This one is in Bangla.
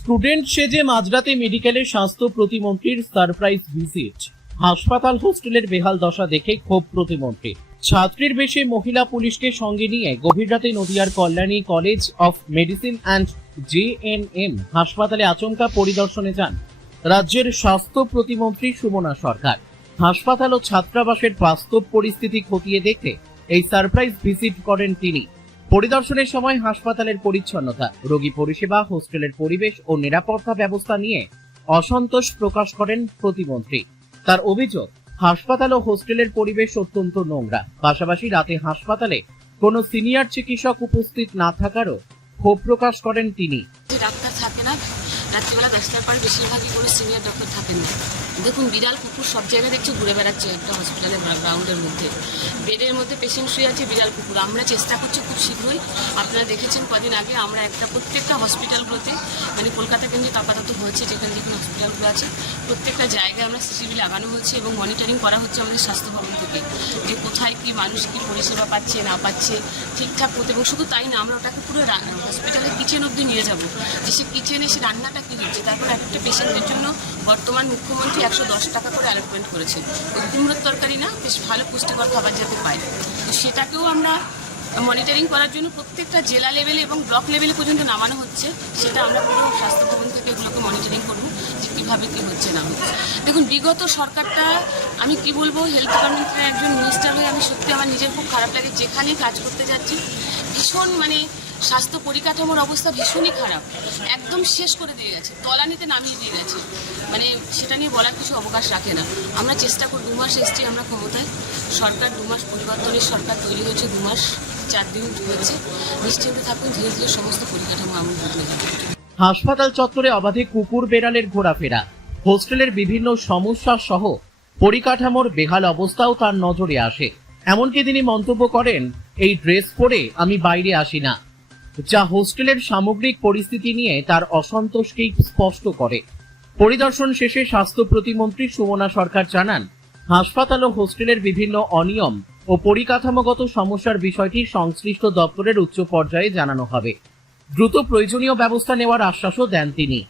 স্টুডেন্ট সেজে মাঝরাতে মেডিকেলে স্বাস্থ্য প্রতিমন্ত্রীর সারপ্রাইজ ভিজিট। হাসপাতাল হোস্টেলের বেহাল দশা দেখে ক্ষোভ প্রতিমন্ত্রী। ছাত্রীর বেশে মহিলা পুলিশকে সঙ্গে নিয়ে গভীর রাতে নদিয়ার Kalyani college of medicine and GNM হাসপাতালে আচমকা পরিদর্শনে যান রাজ্যের স্বাস্থ্য প্রতিমন্ত্রী সুমনা সরকার। হাসপাতাল ও ছাত্রাবাসের বাস্তব পরিস্থিতি খতিয়ে দেখতে এই সারপ্রাইজ ভিজিট করেন তিনি। পরিদর্শনের সময় হাসপাতালের পরিচ্ছন্নতা, রোগী পরিষেবা, হোস্টেলের পরিবেশ ও নিরাপত্তা ব্যবস্থা নিয়ে অসন্তোষ প্রকাশ করেন প্রতিমন্ত্রী। তার অভিযোগ, হাসপাতাল ও হোস্টেলের পরিবেশ অত্যন্ত নোংরা। পাশাপাশি রাতে হাসপাতালে কোনো সিনিয়র চিকিৎসক উপস্থিত না থাকারও ক্ষোভ প্রকাশ করেন তিনি। ডাক্তার থাকে না, রাত্রিবেলা 10টার পর বেশিরভাগই কোনো সিনিয়র ডক্টর থাকেন না। দেখুন, বিড়াল কুকুর সব জায়গায় দেখছি ঘুরে বেড়াচ্ছে একটা হসপিটালের গ্রাউন্ডের মধ্যে। বেডের মধ্যে পেশেন্ট শুয়ে আছে, বিড়াল কুকুর। আমরা চেষ্টা করছি খুব শীঘ্রই, আপনারা দেখেছেন কদিন আগে আমরা প্রত্যেকটা হসপিটালগুলোতে, মানে কলকাতা কেন্দ্রিক আপাতত হয়েছে, যেখানে যেখানে হসপিটালগুলো আছে প্রত্যেকটা জায়গায় আমরা সিসিটিভি লাগানো হচ্ছে এবং মনিটরিং করা হচ্ছে আমাদের স্বাস্থ্য ভবন থেকে, যে কোথায় কি মানুষ কি পরিষেবা পাচ্ছে না পাচ্ছে ঠিকঠাক করতে। এবং শুধু তাই না, আমরা ওটাকে পুরো হসপিটালের কিচেন অবধি নিয়ে যাবো, যে সে কিচেনে সে রান্নাটা কী হচ্ছে। তারপর একটা পেশেন্টের জন্য বর্তমান মুখ্যমন্ত্রী 110 টাকা করে অ্যালটমেন্ট করেছে, ওই কুমড়োর তরকারি না, বেশ ভালো পুষ্টিকর খাবার যাতে পায়। তো সেটাকেও আমরা মনিটরিং করার জন্য প্রত্যেকটা জেলা লেভেলে এবং ব্লক লেভেলে পর্যন্ত নামানো হচ্ছে। সেটা আমরা পুরো স্বাস্থ্য ভবন থেকে এগুলোকে মনিটরিং করবো যে কীভাবে কী হচ্ছে না হচ্ছে। দেখুন, বিগত সরকারটা, আমি কি বলবো, হেলথ ডিপার্টমেন্টের একজন মিনিস্টার হয়ে আমি সত্যি আমার নিজের খুব খারাপ লাগে। যেখানেই কাজ করতে যাচ্ছি ভীষণ, মানে স্বাস্থ্য পরিকাঠামোর অবস্থা ভীষণই খারাপ, একদম শেষ করে দিয়ে গেছে, তলানিতে নামিয়ে দিয়ে গেছে। মানে সেটা নিয়ে বলার কিছু অবকাশ রাখে না। আমরা চেষ্টা করি, 2 মাস এসছি আমরা ক্ষমতায়, সরকার 2 মাস পরিবর্তনের সরকার তৈরি হয়েছে, 2 মাস 4 দিন হয়েছে। নিশ্চিন্ত থাকুন, ধীরে ধীরে সমস্ত পরিকাঠামো আমরা বদলে যাবে। হাসপাতাল চত্বরে অবাধে কুকুর বেড়ালের ঘোরাফেরা, হোস্টেলের বিভিন্ন সমস্যা সহ পরিকাঠামোর বেহাল অবস্থাও তার নজরে আসে। এমনকি তিনি মন্তব্য করেন, এই ড্রেস পরে আমি বাইরে আসি না, যা হোস্টেলের সামগ্রিক পরিস্থিতি নিয়ে তার অসন্তোষকেই স্পষ্ট করে। পরিদর্শন শেষে স্বাস্থ্য প্রতিমন্ত্রী সুমনা সরকার জানান, হাসপাতাল ও হোস্টেলের বিভিন্ন অনিয়ম ও পরিকাঠামোগত সমস্যার বিষয়টি সংশ্লিষ্ট দপ্তরের উচ্চ পর্যায়ে জানানো হবে। দ্রুত প্রয়োজনীয় ব্যবস্থা নেওয়ার আশ্বাসও দেন তিনি।